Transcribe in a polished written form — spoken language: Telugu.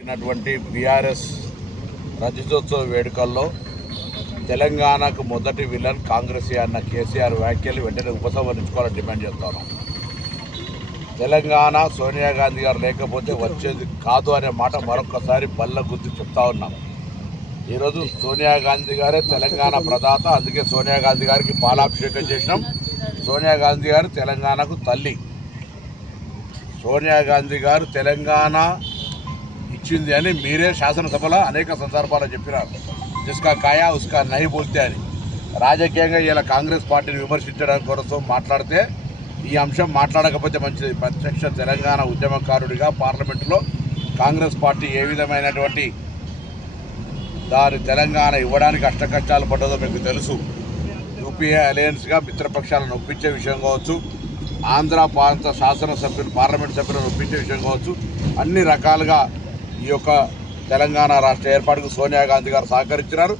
బీఆర్ఎస్ రజతోత్సవ వేడుకల్లో తెలంగాణకు మొదటి విలన్ కాంగ్రెస్ అన్న కేసీఆర్ వ్యాఖ్యలు వెంటనే ఉపసంహరించుకోవాలని డిమాండ్ చేస్తాను. తెలంగాణ సోనియా గాంధీ గారు లేకపోతే వచ్చేది కాదు అనే మాట మరొకసారి బల్ల గుర్తు చెప్తా ఉన్నాం. ఈరోజు సోనియా గాంధీ గారే తెలంగాణ ప్రదాత, అందుకే సోనియా గాంధీ గారికి పాలాభిషేకం చేసినాం. సోనియా గాంధీ గారు తెలంగాణకు తల్లి. సోనియా గాంధీ గారు తెలంగాణ ఇచ్చింది అని మీరే శాసనసభలో అనేక సందర్భాలు చెప్పినారు. జిస్కా కాయా ఉస్కా నహీ బోల్తే అని. రాజకీయంగా ఇలా కాంగ్రెస్ పార్టీని విమర్శించడానికి కోసం మాట్లాడితే ఈ అంశం మాట్లాడకపోతే మంచిది. ప్రత్యక్ష తెలంగాణ ఉద్యమకారుడిగా పార్లమెంటులో కాంగ్రెస్ పార్టీ ఏ విధమైనటువంటి దాని తెలంగాణ ఇవ్వడానికి అష్టకష్టాలు పడ్డదో మీకు తెలుసు. యూపీఏ అలయన్స్గా మిత్రపక్షాలను ఒప్పించే విషయం కావచ్చు, ఆంధ్ర ప్రాంత శాసనసభ్యులు పార్లమెంట్ సభ్యులను ఒప్పించే విషయం కావచ్చు, అన్ని రకాలుగా ఈ యొక్క తెలంగాణ రాష్ట్ర ఏర్పాటుకు సోనియా గాంధీ గారు సహకరించినారు.